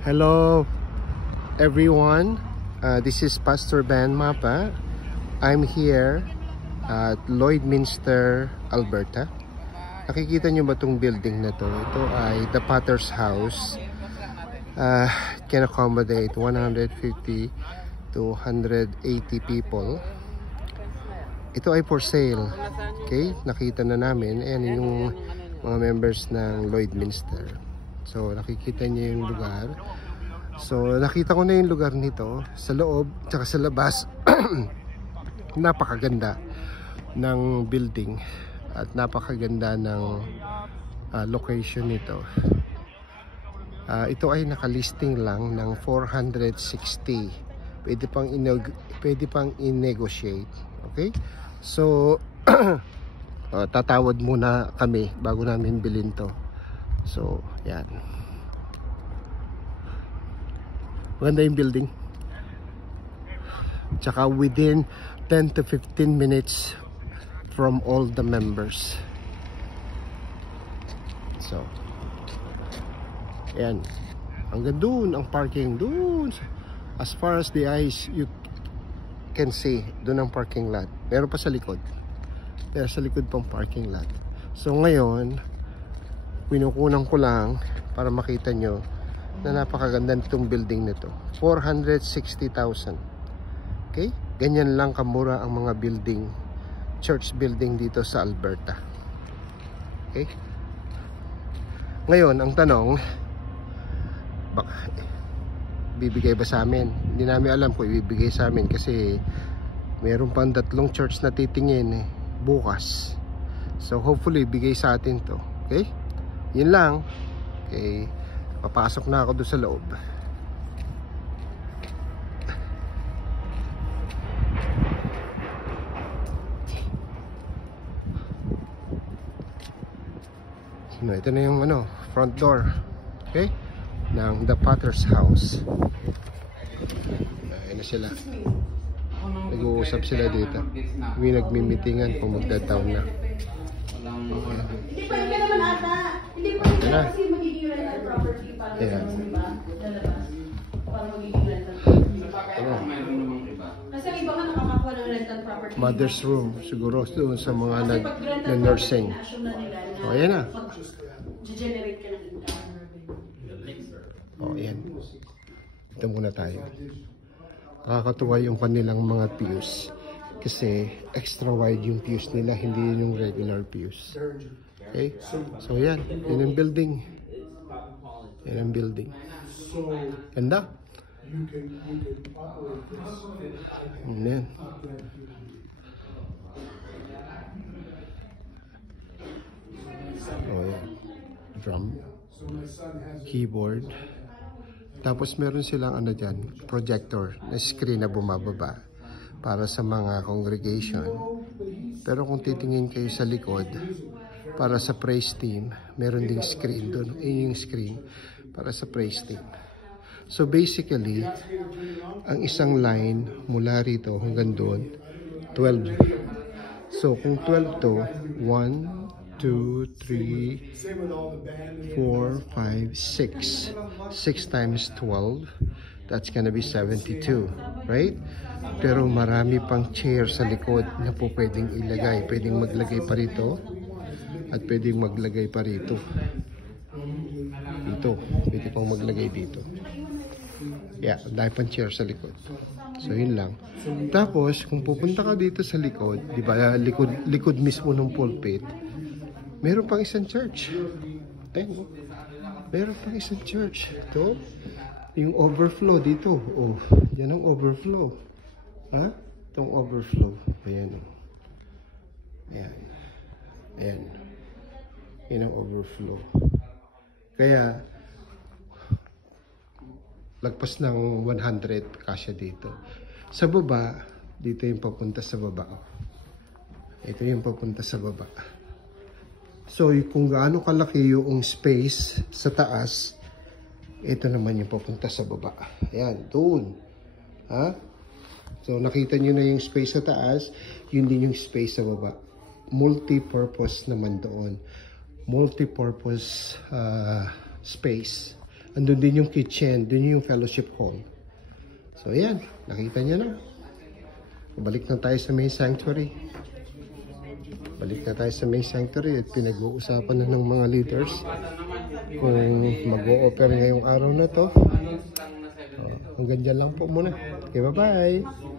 Hello everyone, this is Pastor Ben Mapa. I'm here at Lloydminster, Alberta. Nakikita nyo ba itong building na to? Ito ay the Potter's House. Can accommodate 150 to 180 people. Ito ay for sale. Okay, nakita na namin. Ayan yung mga members ng Lloydminster. So nakikita niyo yung lugar. So nakita ko na yung lugar nito sa loob tsaka sa labas. Napakaganda ng building at napakaganda ng location nito. Ito ay nakalisting lang ng 460. Pwede pang i-negotiate. Okay? So tatawad muna kami bago namin bilhin to. So, yan. Maganda yung building. Tsaka within 10 to 15 minutes from all the members. So, yan. Hanggang dun, ang parking dun. As far as the eyes you can see, dun ang parking lot. Meron pa sa likod. Meron sa likod pang parking lot. So, ngayon, pinukunan ko lang para makita nyo na napakaganda nitong building nito. 460,000. Okay? Ganyan lang kamura ang mga building, church building dito sa Alberta. Okay? Ngayon, ang tanong, bibigay ba sa amin? Hindi namin alam kung ibibigay sa amin kasi meron pang 3 church na titingin bukas. So hopefully bigay sa atin to. Okay? Yun lang. Okay, papasok na ako doon sa loob. So, ito na yung front door. Okay? Ng the Potter's House. Ayun na sila. Nag-uusap sila dito. May nagmimitingan kung magdataon na. Hindi pa yun naman ata. Hindi pa yun kasi magiging rental property para sa iba. Lalabas. Para magiging rental property. Kasi iba ka nakakakuha ng rental property. Mother's room. Siguro doon sa mga nag-nursing. O, ayan na. Generate ka ng income. O, ayan. Ito muna tayo. Nakakatuwa yung kanilang mga pews. Kasi extra wide yung pews nila, hindi yun yung regular pews. Okay? So yan, yun ang building. Yan ang building. Ganda. Yan. Oh yan. Drum. Keyboard. Tapos meron silang dyan, projector na screen na bumababa para sa mga congregation. Pero kung titingin kayo sa likod, para sa praise team, meron ding screen doon. Yung screen para sa praise team. So basically, ang isang line mula rito hanggang doon, 12. So kung 12 to, 1, 2, 3, 4, 5, 6. 6 times 12, that's gonna be 72, right? Pero marami pang chair sa likod na po pwedeng ilagay. Pwedeng maglagay pa rito at pwedeng maglagay pa rito. Dito, pwede pang maglagay dito. Yeah, dahil pang chair sa likod. So yun lang. Tapos kung pupunta ka dito sa likod, di ba, likod mismo ng pulpit, meron pang isang church. Ayun, meron pang isang church. Ito, yung overflow dito. Oh, yan ang overflow. Ha? Itong overflow. Ayan. Ayan. Ayan. Yan ang overflow. Kaya, lagpas ng 100 kasya dito. Sa baba, dito yung papunta sa baba. Ito yung papunta sa baba. So, kung gaano kalaki yung space sa taas, ito naman yung papunta sa baba. Ayan, doon. Ha? So, nakita nyo na yung space sa taas, yun din yung space sa baba. Multi-purpose naman doon. Multi-purpose space. Andun din yung kitchen, dun yung fellowship hall. So ayan, nakita niyo na. Balik na tayo sa main sanctuary. Balik na tayo sa main sanctuary at pinag-uusapan na ng mga leaders kung mag-o-offer ngayong araw na to. Hanggang dyan lang po muna. Okay, bye-bye!